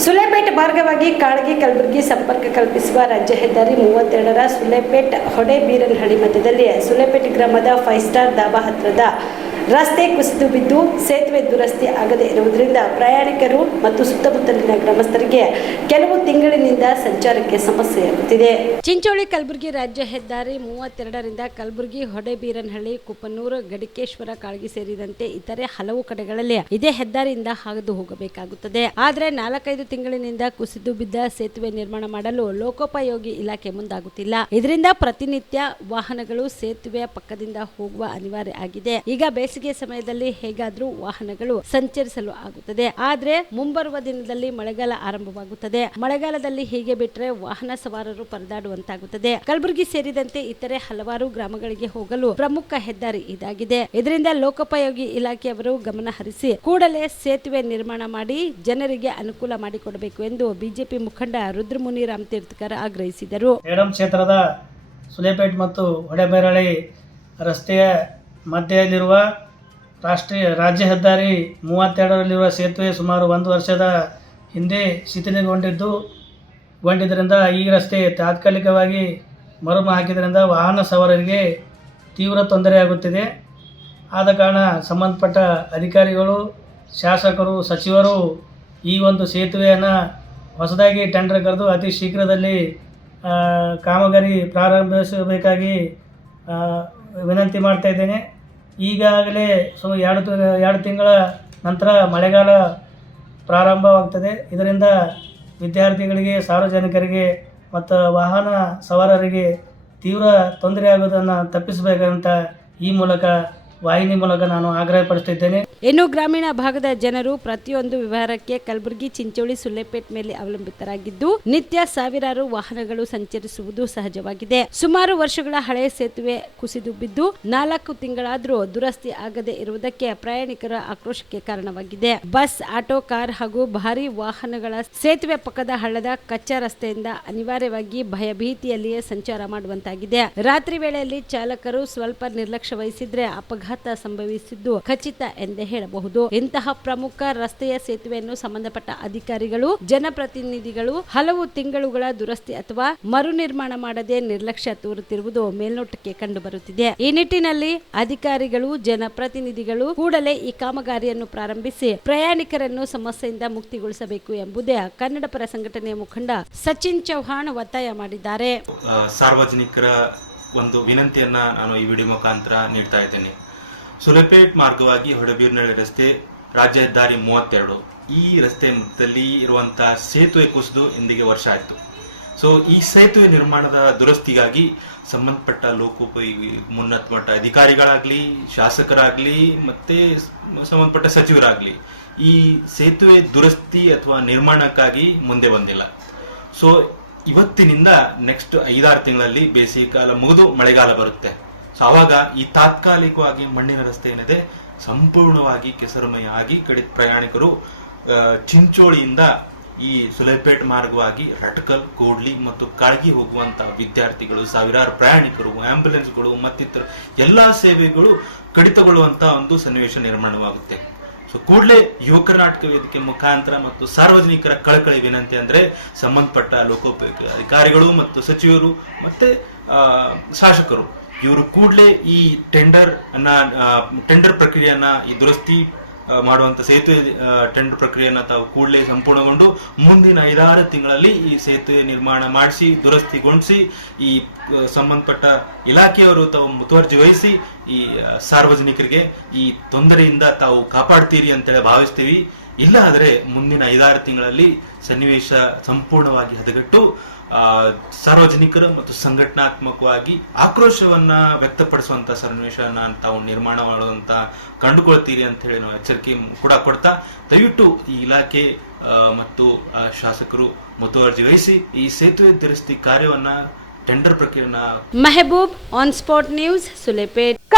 ಸುಲೇಪೇಟ್ ಮಾರ್ಗವಾಗಿ ಕಾಳಗಿ ಕಲಬುರಗಿ ಸಂಪರ್ಕ ಕಲ್ಪಿಸುವ ರಾಜ್ಯ ಹೆದ್ದಾರಿ ಮೂವತ್ತೆರಡರ ಸುಲೇಪೇಟ್ ಹೊಡೆಬೀರನಹಳ್ಳಿ ಮಧ್ಯದಲ್ಲಿ ಸುಲೇಪೇಟ್ ಗ್ರಾಮದ ಫೈವ್ ಸ್ಟಾರ್ ದಾಬಾ ಹತ್ರದ ರಸ್ತೆ ಕುಸಿದು ಬಿದ್ದು ಸೇತುವೆ ದುರಸ್ತಿ ಆಗದೆ ಇರುವುದರಿಂದ ಪ್ರಯಾಣಿಕರು ಮತ್ತು ಸುತ್ತಮುತ್ತಲಿನ ಗ್ರಾಮಸ್ಥರಿಗೆ ಕೆಲವು ತಿಂಗಳಿನಿಂದ ಸಂಚಾರಕ್ಕೆ ಸಮಸ್ಯೆಯಾಗುತ್ತಿದೆ ಚಿಂಚೋಳಿ ಕಲಬುರಗಿ ರಾಜ್ಯ ಹೆದ್ದಾರಿ ಮೂವತ್ತೆರಡರಿಂದ ಕಲಬುರಗಿ ಹೊಡೆಬೀರನಹಳ್ಳಿ ಕುಪ್ಪನೂರು ಗಡಿಕೇಶ್ವರ ಕಾಳಗಿ ಸೇರಿದಂತೆ ಇತರೆ ಹಲವು ಕಡೆಗಳಲ್ಲಿ ಇದೇ ಹೆದ್ದಾರಿಯಿಂದ ಹಾದು ಹೋಗಬೇಕಾಗುತ್ತದೆ. ಆದರೆ ನಾಲ್ಕೈದು ತಿಂಗಳಿನಿಂದ ಕುಸಿದು ಬಿದ್ದ ಸೇತುವೆ ನಿರ್ಮಾಣ ಮಾಡಲು ಲೋಕೋಪಯೋಗಿ ಇಲಾಖೆ ಮುಂದಾಗುತ್ತಿಲ್ಲ. ಇದರಿಂದ ಪ್ರತಿನಿತ್ಯ ವಾಹನಗಳು ಸೇತುವೆಯ ಪಕ್ಕದಿಂದ ಹೋಗುವ ಅನಿವಾರ್ಯ ಆಗಿದೆ. ಈಗ ಬೇಸಿಗೆ ಸಮಯದಲ್ಲಿ ಹೇಗಾದರೂ ವಾಹನಗಳು ಸಂಚರಿಸಲು ಆಗುತ್ತದೆ. ಆದರೆ ಮುಂಬರುವ ದಿನದಲ್ಲಿ ಮಳೆಗಾಲ ಆರಂಭವಾಗುತ್ತದೆ. ಮಳೆಗಾಲದಲ್ಲಿ ಹೀಗೆ ಬಿಟ್ಟರೆ ವಾಹನ ಸವಾರರು ಪರದಾಡುವಂತಾಗುತ್ತದೆ. ಕಲಬುರಗಿ ಸೇರಿದಂತೆ ಇತರೆ ಹಲವಾರು ಗ್ರಾಮಗಳಿಗೆ ಹೋಗಲು ಪ್ರಮುಖ ಹೆದ್ದಾರಿ ಇದಾಗಿದೆ. ಇದರಿಂದ ಲೋಕೋಪಯೋಗಿ ಇಲಾಖೆಯವರು ಗಮನ ಹರಿಸಿ ಕೂಡಲೇ ಸೇತುವೆ ನಿರ್ಮಾಣ ಮಾಡಿ ಜನರಿಗೆ ಅನುಕೂಲ ಮಾಡಿಕೊಡಬೇಕು ಎಂದು ಬಿಜೆಪಿ ಮುಖಂಡ ರುದ್ರಮುನಿ ರಾಮ್ ತೀರ್ಥಕರ್ ಆಗ್ರಹಿಸಿದರು. ಕ್ಷೇತ್ರದ ಸುಲೇಪೇಟ್ ಮತ್ತು ಹೊಡೆಬೇರಳಿ ರಸ್ತೆಯ ಮಧ್ಯದಲ್ಲಿರುವ ರಾಷ್ಟ್ರೀಯ ರಾಜ್ಯ ಹೆದ್ದಾರಿ ಮೂವತ್ತೆರಡರಲ್ಲಿರುವ ಸೇತುವೆ ಸುಮಾರು ಒಂದು ವರ್ಷದ ಹಿಂದೆ ಶಿಥಿಲಗೊಂಡಿದ್ದು, ಗೊಂಡಿದ್ದರಿಂದ ಈ ರಸ್ತೆ ತಾತ್ಕಾಲಿಕವಾಗಿ ಮರುಮ ಹಾಕಿದ್ದರಿಂದ ವಾಹನ ಸವಾರರಿಗೆ ತೀವ್ರ ತೊಂದರೆಯಾಗುತ್ತಿದೆ ಆದ ಕಾರಣ ಸಂಬಂಧಪಟ್ಟ ಅಧಿಕಾರಿಗಳು, ಶಾಸಕರು, ಸಚಿವರು ಈ ಒಂದು ಸೇತುವೆಯನ್ನು ಹೊಸದಾಗಿ ಟೆಂಡರ್ ಕರೆದು ಅತಿ ಶೀಘ್ರದಲ್ಲಿ ಕಾಮಗಾರಿ ಪ್ರಾರಂಭಿಸಬೇಕಾಗಿ ವಿನಂತಿ ಮಾಡ್ತಾ ಇದ್ದೇನೆ. ಈಗಾಗಲೇ ಸೊ ಎರಡು ಎರಡು ತಿಂಗಳ ನಂತರ ಮಳೆಗಾಲ ಪ್ರಾರಂಭವಾಗ್ತದೆ. ಇದರಿಂದ ವಿದ್ಯಾರ್ಥಿಗಳಿಗೆ, ಸಾರ್ವಜನಿಕರಿಗೆ ಮತ್ತು ವಾಹನ ಸವಾರರಿಗೆ ತೀವ್ರ ತೊಂದರೆ ಆಗೋದನ್ನು ತಪ್ಪಿಸಬೇಕಂತ ಈ ಮೂಲಕ ವಾಹಿನಿ ಮೂಲಕ ನಾನು ಆಗ್ರಹಪಡಿಸುತ್ತಿದ್ದೇನೆ ಇನ್ನು ಗ್ರಾಮೀಣ ಭಾಗದ ಜನರು ಪ್ರತಿಯೊಂದು ವ್ಯವಹಾರಕ್ಕೆ ಕಲಬುರಗಿ, ಚಿಂಚೋಳಿ ಸುಲ್ಲೆಪೇಟ್ ಮೇಲೆ ಅವಲಂಬಿತರಾಗಿದ್ದು, ನಿತ್ಯ ಸಾವಿರಾರು ವಾಹನಗಳು ಸಂಚರಿಸುವುದು ಸಹಜವಾಗಿದೆ. ಸುಮಾರು ವರ್ಷಗಳ ಹಳೆಯ ಸೇತುವೆ ಕುಸಿದು ಬಿದ್ದು, ನಾಲ್ಕು ತಿಂಗಳಾದರೂ ದುರಸ್ತಿ ಆಗದೆ ಇರುವುದಕ್ಕೆ ಪ್ರಯಾಣಿಕರ ಆಕ್ರೋಶಕ್ಕೆ ಕಾರಣವಾಗಿದೆ. ಬಸ್, ಆಟೋ, ಕಾರ್ ಹಾಗೂ ಭಾರಿ ವಾಹನಗಳ ಸೇತುವೆ ಪಕ್ಕದ ಹಳ್ಳದ ಕಚ್ಚಾ ರಸ್ತೆಯಿಂದ ಅನಿವಾರ್ಯವಾಗಿ ಭಯಭೀತಿಯಲ್ಲಿಯೇ ಸಂಚಾರ ಮಾಡುವಂತಾಗಿದೆ. ರಾತ್ರಿ ವೇಳೆಯಲ್ಲಿ ಚಾಲಕರು ಸ್ವಲ್ಪ ನಿರ್ಲಕ್ಷ್ಯ ವಹಿಸಿದ್ರೆ ಅಪಘಾತ ಸಂಭವಿಸಿದ್ದು ಖಚಿತ ಎಂದೇ ಹೇಳಬಹುದು. ಇಂತಹ ಪ್ರಮುಖ ರಸ್ತೆಯ ಸೇತುವೆಯನ್ನು ಸಂಬಂಧಪಟ್ಟ ಅಧಿಕಾರಿಗಳು, ಜನಪ್ರತಿನಿಧಿಗಳು ಹಲವು ತಿಂಗಳುಗಳ ದುರಸ್ತಿ ಅಥವಾ ಮರು ನಿರ್ಮಾಣ ಮಾಡದೆ ನಿರ್ಲಕ್ಷ್ಯ ತೋರುತ್ತಿರುವುದು ಮೇಲ್ನೋಟಕ್ಕೆ ಕಂಡು ಬರುತ್ತಿದೆ ಈ ನಿಟ್ಟಿನಲ್ಲಿ ಅಧಿಕಾರಿಗಳು, ಜನಪ್ರತಿನಿಧಿಗಳು ಕೂಡಲೇ ಈ ಕಾಮಗಾರಿಯನ್ನು ಪ್ರಾರಂಭಿಸಿ ಪ್ರಯಾಣಿಕರನ್ನು ಸಮಸ್ಯೆಯಿಂದ ಮುಕ್ತಿಗೊಳಿಸಬೇಕು ಎಂಬುದೇ ಕನ್ನಡ ಪರ ಸಂಘಟನೆಯ ಮುಖಂಡ ಸಚಿನ್ ಚೌಹಾಣ್ ಒತ್ತಾಯ ಮಾಡಿದ್ದಾರೆ. ಸಾರ್ವಜನಿಕರ ಒಂದು ವಿನಂತಿಯನ್ನ ನಾನು ಈ ವಿಡಿಯೋ ಮುಖಾಂತರ ನೀಡ್ತಾ ಇದ್ದೇನೆ. ಸುಲೆಪೇಟ್ ಮಾರ್ಗವಾಗಿ ಹೊಡಬೀರ್ನಳ್ಳಿ ರಸ್ತೆ ರಾಜ್ಯ ಹೆದ್ದಾರಿ ಮೂವತ್ತೆರಡು. ಈ ರಸ್ತೆ ಮಧ್ಯದಲ್ಲಿ ಇರುವಂತಹ ಸೇತುವೆ ಕುಸಿದು ಇಂದಿಗೆ ವರ್ಷ ಆಯಿತು. ಸೊ ಈ ಸೇತುವೆ ನಿರ್ಮಾಣದ ದುರಸ್ತಿಗಾಗಿ ಸಂಬಂಧಪಟ್ಟ ಲೋಕೋಪಯೋಗಿ ಉನ್ನತ ಮಟ್ಟ ಅಧಿಕಾರಿಗಳಾಗ್ಲಿ, ಶಾಸಕರಾಗ್ಲಿ, ಮತ್ತೆ ಸಂಬಂಧಪಟ್ಟ ಸಚಿವರಾಗ್ಲಿ, ಈ ಸೇತುವೆ ದುರಸ್ತಿ ಅಥವಾ ನಿರ್ಮಾಣಕ್ಕಾಗಿ ಮುಂದೆ ಬಂದಿಲ್ಲ. ಸೊ ಇವತ್ತಿನಿಂದ ನೆಕ್ಸ್ಟ್ ಐದಾರು ತಿಂಗಳಲ್ಲಿ ಬೇಸಿಗೆ ಕಾಲ ಮುಗಿದು ಮಳೆಗಾಲ ಬರುತ್ತೆ. ಸೊ ಅವಾಗ ಈ ತಾತ್ಕಾಲಿಕವಾಗಿ ಮಣ್ಣಿನ ರಸ್ತೆ ಏನಿದೆ, ಸಂಪೂರ್ಣವಾಗಿ ಕೆಸರುಮಯ ಆಗಿ ಕಡಿ ಪ್ರಯಾಣಿಕರು ಚಿಂಚೋಳಿಯಿಂದ ಈ ಸುಲೈಪೇಟ್ ಮಾರ್ಗವಾಗಿ ರಟಕಲ್, ಕೋಡ್ಲಿ ಮತ್ತು ಕಾಳಗಿ ಹೋಗುವಂತ ವಿದ್ಯಾರ್ಥಿಗಳು, ಸಾವಿರಾರು ಪ್ರಯಾಣಿಕರು, ಆಂಬ್ಯುಲೆನ್ಸ್ಗಳು ಮತ್ತಿತರ ಎಲ್ಲಾ ಸೇವೆಗಳು ಕಡಿತಗೊಳ್ಳುವಂತ ಒಂದು ಸನ್ನಿವೇಶ ನಿರ್ಮಾಣವಾಗುತ್ತೆ. ಸೊ ಕೂಡಲೇ ಯುವ ಕರ್ನಾಟಕ ವೇದಿಕೆ ಮುಖಾಂತರ ಮತ್ತು ಸಾರ್ವಜನಿಕರ ಕಳಕಳಿ ವಿನಂತಿ ಅಂದ್ರೆ ಸಂಬಂಧಪಟ್ಟ ಲೋಕೋಪಯೋಗಿ ಅಧಿಕಾರಿಗಳು ಮತ್ತು ಸಚಿವರು ಮತ್ತೆ ಶಾಸಕರು. ಇವರು ಕೂಡಲೇ ಈ ಟೆಂಡರ್ ಅನ್ನ ಟೆಂಡರ್ ಪ್ರಕ್ರಿಯೆಯನ್ನ ಈ ದುರಸ್ತಿ ಮಾಡುವಂತ ಸೇತುವೆ ಟೆಂಡರ್ ಪ್ರಕ್ರಿಯೆಯನ್ನ ತಾವು ಕೂಡಲೇ ಸಂಪೂರ್ಣಗೊಂಡು ಮುಂದಿನ ಐದಾರು ತಿಂಗಳಲ್ಲಿ ಈ ಸೇತುವೆ ನಿರ್ಮಾಣ ಮಾಡಿಸಿ, ದುರಸ್ತಿಗೊಳಿಸಿ, ಈ ಸಂಬಂಧಪಟ್ಟ ಇಲಾಖೆಯವರು ತಾವು ಮುತುವರ್ಜಿ ವಹಿಸಿ, ಈ ಸಾರ್ವಜನಿಕರಿಗೆ ಈ ತೊಂದರೆಯಿಂದ ತಾವು ಕಾಪಾಡ್ತೀರಿ ಅಂತೇಳಿ ಭಾವಿಸ್ತೀವಿ. ಇಲ್ಲ ಆದರೆ ಮುಂದಿನ ಐದಾರು ತಿಂಗಳಲ್ಲಿ ಸನ್ನಿವೇಶ ಸಂಪೂರ್ಣವಾಗಿ ಹದಗೆಟ್ಟು ಸಾರ್ವಜನಿಕರು ಮತ್ತು ಸಂಘಟನಾತ್ಮಕವಾಗಿ ಆಕ್ರೋಶವನ್ನ ವ್ಯಕ್ತಪಡಿಸುವಂತ ಸನ್ನಿವೇಶನ ತಾವು ನಿರ್ಮಾಣ ಮಾಡುವಂತ ಕಂಡುಕೊಳ್ತೀರಿ ಅಂತ ಹೇಳಿ ನಾವು ಎಚ್ಚರಿಕೆ ಕೂಡ ಕೊಡ್ತಾ, ದಯವಿಟ್ಟು ಈ ಇಲಾಖೆ ಮತ್ತು ಶಾಸಕರು ಮುತುವರ್ಜಿ ವಹಿಸಿ ಈ ಸೇತುವೆ ದುರಸ್ತಿ ಕಾರ್ಯವನ್ನ, ಟೆಂಡರ್ ಪ್ರಕ್ರಿಯೆಯನ್ನ Mehboob on spot news Sulepet